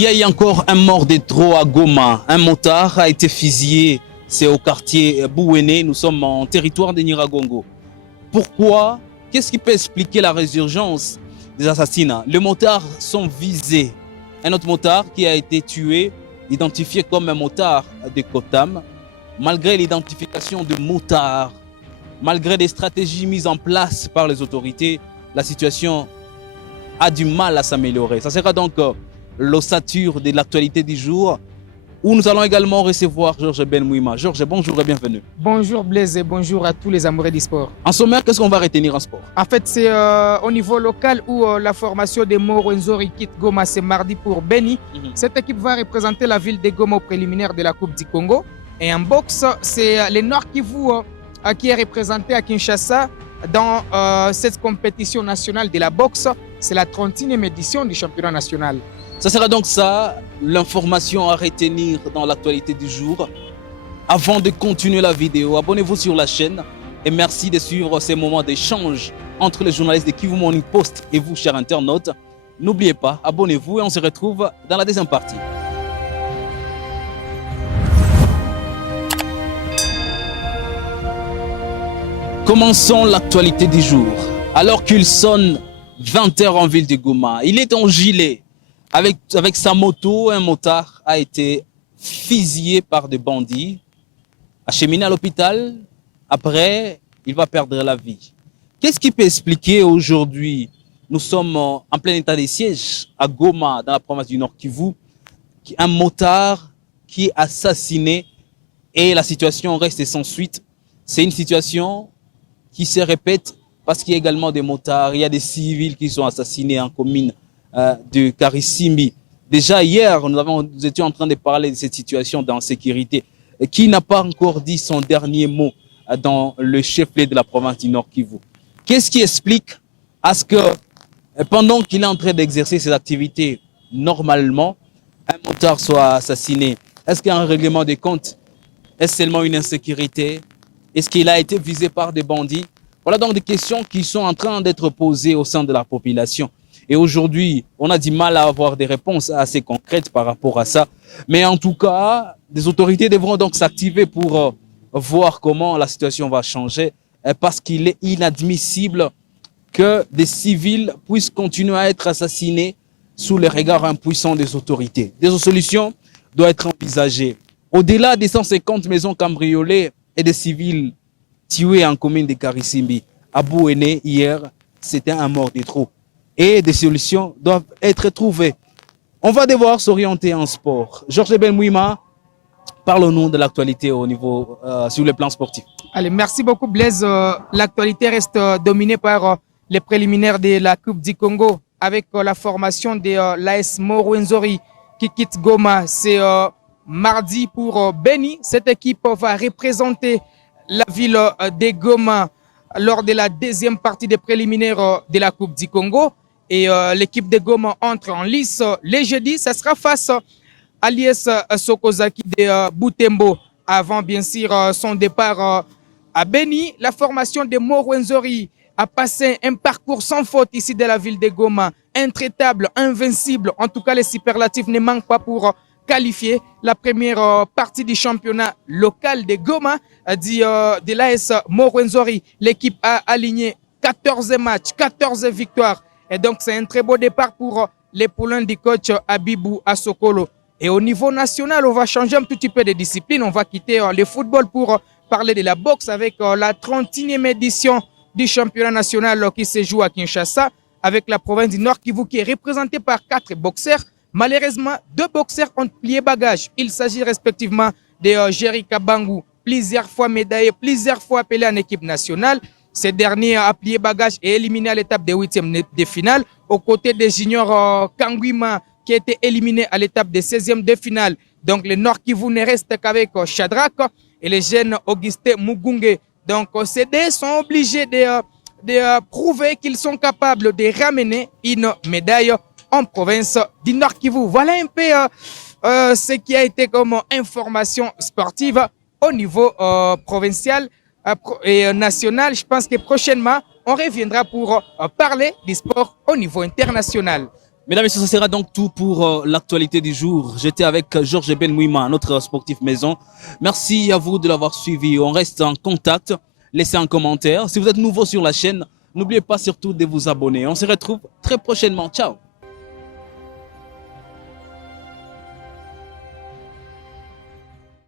Il y a encore un mort de trop à Goma. Un motard a été fusillé. C'est au quartier Bouéné. Nous sommes en territoire de Nyiragongo. Pourquoi? Qu'est-ce qui peut expliquer la résurgence des assassinats? Les motards sont visés. Un autre motard qui a été tué, identifié comme un motard de Kotam, malgré l'identification de motards, malgré des stratégies mises en place par les autorités, la situation a du mal à s'améliorer. Ça sera donc l'ossature de l'actualité du jour, où nous allons également recevoir Georges Benmouima. Georges, bonjour et bienvenue. Bonjour Blaise et bonjour à tous les amoureux du sport. En sommaire, qu'est-ce qu'on va retenir en sport? En fait, c'est au niveau local où la formation de Moro Nzori quitte Goma, c'est mardi pour Beni. Cette équipe va représenter la ville de Goma au préliminaire de la Coupe du Congo. Et en boxe, c'est le Nord Kivu qui est représenté à Kinshasa dans cette compétition nationale de la boxe. C'est la 31e édition du championnat national. Ça sera donc ça, l'information à retenir dans l'actualité du jour. Avant de continuer la vidéo, abonnez-vous sur la chaîne et merci de suivre ces moments d'échange entre les journalistes de Kivu Morning Post et vous, chers internautes. N'oubliez pas, abonnez-vous et on se retrouve dans la deuxième partie. Commençons l'actualité du jour. Alors qu'il sonne 20h en ville de Goma, il est en gilet. Avec sa moto, un motard a été fusillé par des bandits, acheminé à l'hôpital. Après, il va perdre la vie. Qu'est-ce qui peut expliquer aujourd'hui? Nous sommes en plein état de siège à Goma, dans la province du Nord Kivu, un motard qui est assassiné et la situation reste sans suite. C'est une situation qui se répète parce qu'il y a également des motards, il y a des civils qui sont assassinés en commune de Karisimbi. Déjà hier, nous étions en train de parler de cette situation d'insécurité. Qui n'a pas encore dit son dernier mot dans le chef-lieu de la province du Nord Kivu? Qu'est-ce qui explique à ce que pendant qu'il est en train d'exercer ses activités normalement, un motard soit assassiné? Est-ce qu'il y a un règlement des comptes? Est-ce seulement une insécurité? Est-ce qu'il a été visé par des bandits? Voilà donc des questions qui sont en train d'être posées au sein de la population. Et aujourd'hui, on a du mal à avoir des réponses assez concrètes par rapport à ça. Mais en tout cas, les autorités devront donc s'activer pour voir comment la situation va changer, parce qu'il est inadmissible que des civils puissent continuer à être assassinés sous les regards impuissants des autorités. Des solutions doivent être envisagées. Au-delà des 150 maisons cambriolées et des civils tués en commune de Karisimbi, à Bouéné, hier, c'était un mort de trop. Et des solutions doivent être trouvées. On va devoir s'orienter en sport. Georges Benmouima, parlons-nous de l'actualité au niveau, sur le plan sportif. Allez, merci beaucoup Blaise. L'actualité reste dominée par les préliminaires de la Coupe du Congo avec la formation de l'AS Moro Nzori qui quitte Goma. C'est mardi pour Beni. Cette équipe va représenter la ville de Goma lors de la deuxième partie des préliminaires de la Coupe du Congo. Et l'équipe de Goma entre en lice le jeudi. Ça sera face à l'IS Sokozaki de Butembo avant bien sûr son départ à Beni. La formation de Moro Nzori a passé un parcours sans faute ici de la ville de Goma. Intraitable, invincible. En tout cas, les superlatifs ne manquent pas pour qualifier la première partie du championnat local de Goma de l'AS Moro Nzori. L'équipe a aligné 14 matchs, 14 victoires. Et donc, c'est un très beau départ pour les poulains du coach Abibou Asokolo. Et au niveau national, on va changer un petit peu de discipline. On va quitter le football pour parler de la boxe avec la 31e édition du championnat national qui se joue à Kinshasa avec la province du Nord Kivu qui est représentée par 4 boxeurs. Malheureusement, 2 boxeurs ont plié bagage. Il s'agit respectivement de Jerry Kabangu, plusieurs fois médaillé, plusieurs fois appelé en équipe nationale. Ce dernier a plié bagage et éliminé à l'étape des 8e de finale, aux côtés de Junior Kangwima qui a été éliminé à l'étape des 16e de finale. Donc le Nord Kivu ne reste qu'avec Shadrach et les jeunes Augustin Mugunge. Donc ces deux sont obligés de prouver qu'ils sont capables de ramener une médaille en province du Nord Kivu. Voilà un peu ce qui a été comme information sportive au niveau provincial et national. Je pense que prochainement, on reviendra pour parler du sport au niveau international. Mesdames et messieurs, ça sera donc tout pour l'actualité du jour. J'étais avec Georges Ben Mouima, notre sportif maison. Merci à vous de l'avoir suivi. On reste en contact. Laissez un commentaire. Si vous êtes nouveau sur la chaîne, n'oubliez pas surtout de vous abonner. On se retrouve très prochainement. Ciao.